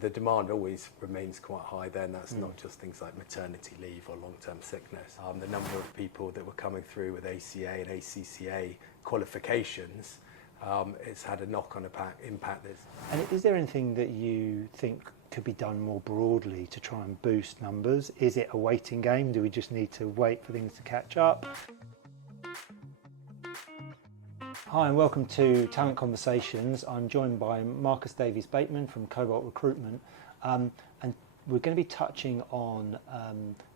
The demand always remains quite high there, and that's not just things like maternity leave or long-term sickness. The number of people that were coming through with ACA and ACCA qualifications, it's had a knock-on impact. And is there anything that you think could be done more broadly to try and boost numbers? Is it a waiting game? Do we just need to wait for things to catch up? Hi and welcome to Talent Conversations. I'm joined by Davies Bateman from Cobalt Recruitment, and we're going to be touching on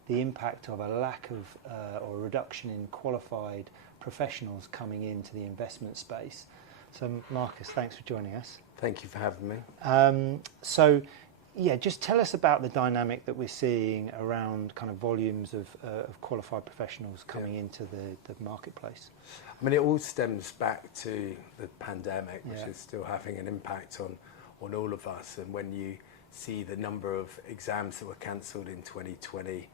the impact of a lack of or a reduction in qualified professionals coming into the investment space. So Marcus, thanks for joining us. Thank you for having me. Yeah, just tell us about the dynamic that we're seeing around kind of volumes of qualified professionals coming into the marketplace. I mean, it all stems back to the pandemic, which is still having an impact on all of us. And when you see the number of exams that were cancelled in 2020,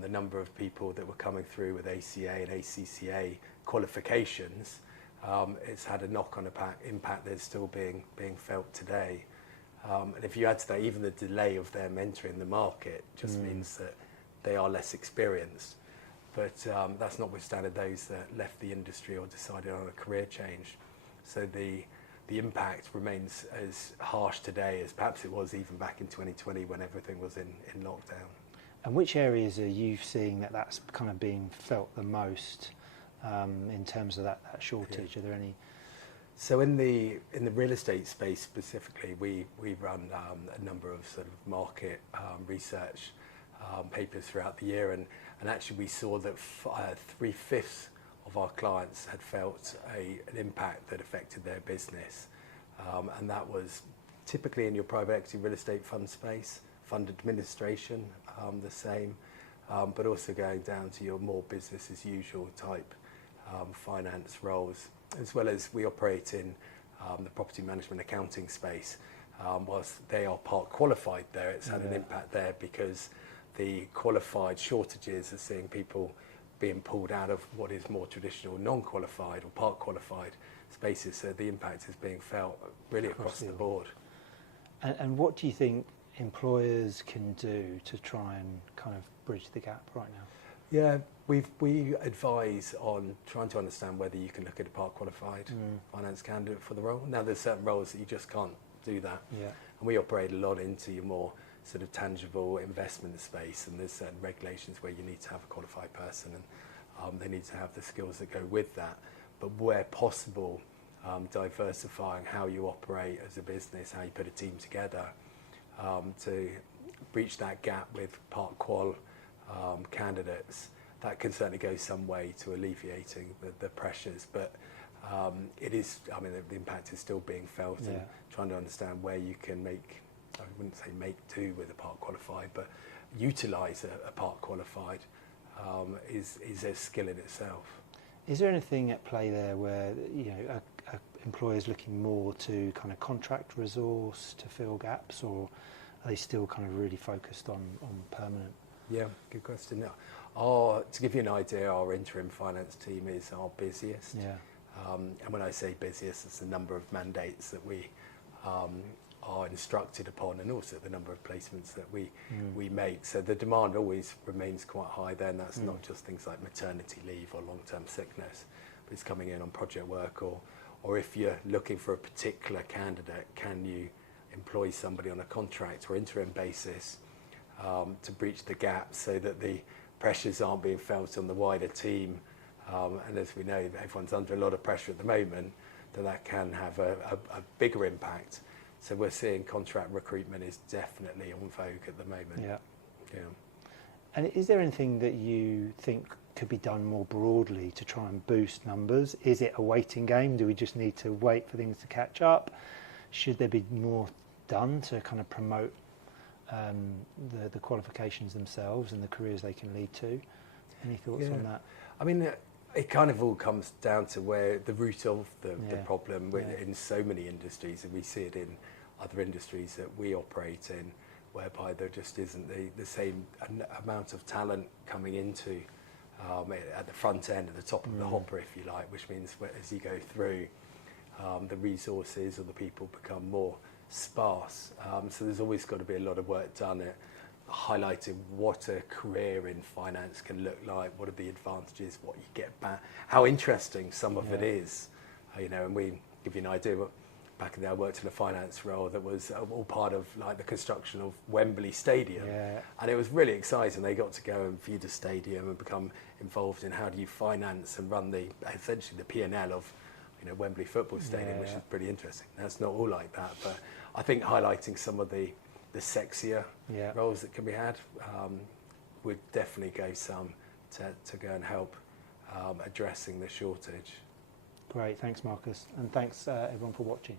the number of people that were coming through with ACA and ACCA qualifications, it's had a knock-on impact that's still being felt today. And if you add to that even the delay of them entering the market, just means that they are less experienced. But that's notwithstanding those that left the industry or decided on a career change. So the impact remains as harsh today as perhaps it was even back in 2020 when everything was in lockdown. And which areas are you seeing that's kind of being felt the most in terms of that shortage? Are there any? So in the real estate space specifically, we run a number of sort of market research papers throughout the year, and actually we saw that 3/5 of our clients had felt an impact that affected their business, and that was typically in your private equity real estate fund space, fund administration, the same, but also going down to your more business as usual type finance roles, as well as we operate in the property management accounting space. Whilst they are part qualified there, it's had an impact there because the qualified shortages are seeing people being pulled out of what is more traditional non-qualified or part qualified spaces. So the impact is being felt really across the board. And what do you think employers can do to try and kind of bridge the gap right now? Yeah, we advise on trying to understand whether you can look at a part qualified finance candidate for the role. Now there's certain roles that you just can't do that. Yeah. And we operate a lot into your more sort of tangible investment space, and there's certain regulations where you need to have a qualified person and they need to have the skills that go with that. But where possible, diversifying how you operate as a business, how you put a team together to breach that gap with part qual candidates, that can certainly go some way to alleviating the pressures. But it is, I mean, the impact is still being felt, and trying to understand where you can I wouldn't say make do with a part qualified, but utilise a part qualified is a skill in itself. Is there anything at play there where a employer's looking more to kind of contract resource to fill gaps, or are they still kind of really focused on permanent? Yeah, good question. To give you an idea, our interim finance team is our busiest. Yeah. And when I say busiest, it's the number of mandates that we are instructed upon, and also the number of placements that we make. So the demand always remains quite high there, and that's not just things like maternity leave or long-term sickness, but it's coming in on project work, or if you're looking for a particular candidate, can you employ somebody on a contract or interim basis to breach the gap so that the pressures aren't being felt on the wider team. And as we know, everyone's under a lot of pressure at the moment, that can have a bigger impact. So we're seeing contract recruitment is definitely on vogue at the moment. Yeah. And is there anything that you think could be done more broadly to try and boost numbers? Is it a waiting game? Do we just need to wait for things to catch up? Should there be more done to kind of promote the qualifications themselves and the careers they can lead to? Any thoughts on that? I mean, it kind of all comes down to where the root of the problem in so many industries, and we see it in other industries that we operate in, whereby there just isn't the same amount of talent coming into at the front end, at the top of the hopper, if you like, which means as you go through, the resources or the people become more sparse. So there's always got to be a lot of work done at highlighting what a career in finance can look like, what are the advantages, what you get back, how interesting some of it is. And we give you an idea. Back in the day, I worked in a finance role that was all part of like the construction of Wembley Stadium, and it was really exciting. They got to go and view the stadium and become involved in how do you finance and run essentially the P&L of Wembley Football Stadium, which is pretty interesting. That's not all like that, but I think highlighting some of the sexier roles that can be had would definitely go some to go and help addressing the shortage. Great, thanks Marcus, and thanks everyone for watching.